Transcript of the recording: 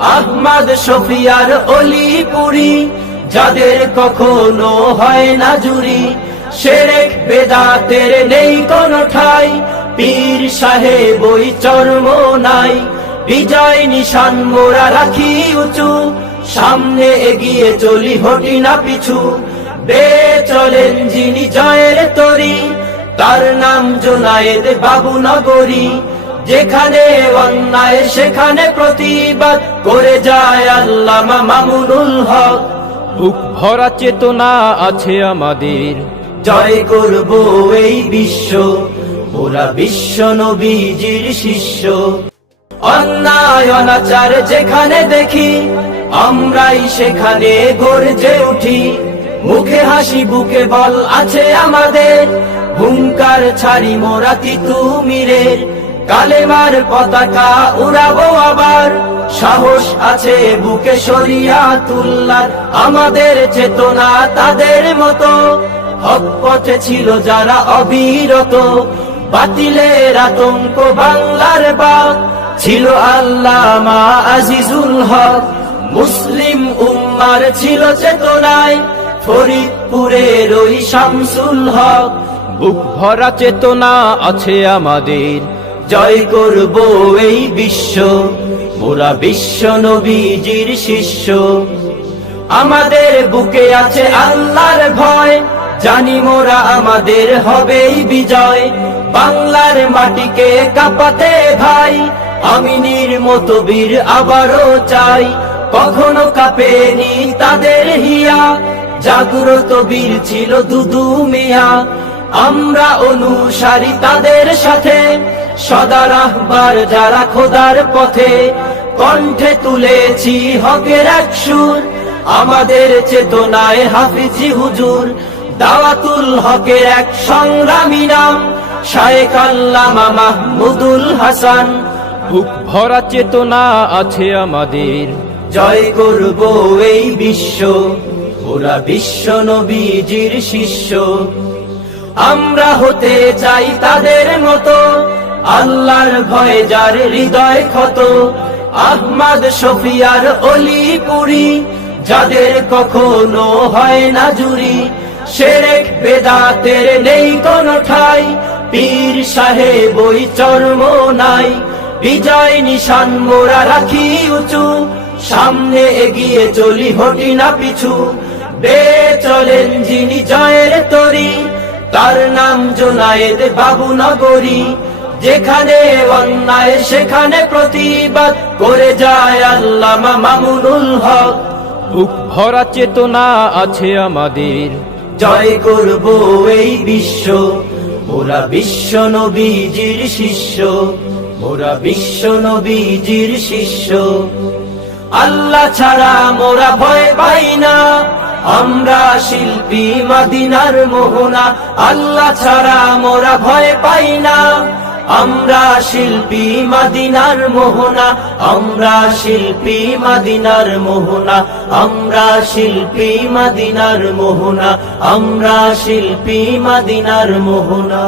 আহমদ শফিয়ার অলিপুরি, যাদের কখনো হয় না জুরি, শিরক বেদাতের নেই কোনো ঠাই, পীর সাহেব ওই চর্ম নাই। বিজয় নিশান মোরা রাখি উঁচু, সামনে এগিয়ে চলি হটি না পিছু। বে চলেন যিনি জয়ের তরি, তার নাম জুনায়েদ বাবু নগরী। যেখানে অন্যায় সেখানে প্রতিবাদ করে যায় আল্লামা মামুনুল হক। বুক ভরা চেতনা আছে আমাদের, জয় করব এই বিশ্ব, ওরা বিশ্ব নবীজির শিষ্য। অন্যায় অনাচার যেখানে দেখি, আমরাই সেখানে গর্জে উঠি। মুখে হাসি বুকে বল আছে আমাদের, হুঙ্কার ছাড়ি মোরা তিতুমিরের। কালেমার পতাকা উড়াবো আবার, সাহস আছে বুকে শরিয়াতুল্লাহ। আমাদের চেতনা তাদের মতো, হক পথে ছিল যারা অবিরত। বাতিলের আতঙ্ক বাংলার বাগ, ছিল আল্লামা আজিজুল হক। মুসলিম উম্মার ছিল চেতনায়, ফরিদপুরের ওই শামসুল হক। বুক ভরা চেতনা আছে আমাদের, জয় করব এই বিশ্ব, মোরা বিশ্ব নবীজির শিষ্য। আমাদের বুকে আছে আল্লাহর ভয়, জানি মোরা আমাদের হবেই বিজয়। বাংলার মাটিকে কাঁপাতে ভাই, আমিনীর মতো বীর আবারও চাই। কখনো কাঁপেনি তাদের হিয়া, জাগ্রত বীর ছিল দুদু মিয়া। আমরা অনুসারী তাদের সাথে, সদা রাহবার যারা খোদার পথে। কণ্ঠে তুলেছি হকের এক সুর, আমাদের চেতনায় হাফিজি হুজুর। দাওয়াতুল হকের এক সংগ্রামী নাম, শায়েখ আল্লামা মাহমুদুল হাসান। বুক ভরা চেতনা আছে আমাদের, জয় করব এই বিশ্ব, ওরা বিশ্ব নবীজির শিষ্য। আমরা হতে চাই তাদের মতো, আল্লাহর ভয়ে যার হৃদয় ক্ষত। আহমদ শফিয়ার অলিপুরি, যাদের কখনো হয় না জুরি। শিরক বেদাতের নেই কোনো ঠাই, পীর সাহেব ওই চর্ম নাই। বিজয় নিশান মোরা রাখি উঁচু, সামনে এগিয়ে চলি হটি না পিছু। বে চলেন যিনি জয়ের তরি, তার নাম জুনায়েদ বাবু নগরী। যেখানে অন্যায় সেখানে প্রতিবাদ করে যায় আল্লামা মামুনুল হক। বুক ভরা চেতনা আছে আমাদের, জয় করব এই বিশ্ব, মোরা বিশ্ব নবীজির শিষ্য। মোরা বিশ্ব নবীজির শিষ্য। আল্লাহ ছাড়া মোরা ভয় পাই না, আমরা শিল্পী মদিনার মোহনা। আল্লাহ ছাড়া মোরা ভয় পাই না, আমরা শিল্পী মদিনার মোহনা। আমরা শিল্পী মদিনার মোহনা। আমরা শিল্পী মদিনার মোহনা। আমরা শিল্পী মদিনার মোহনা।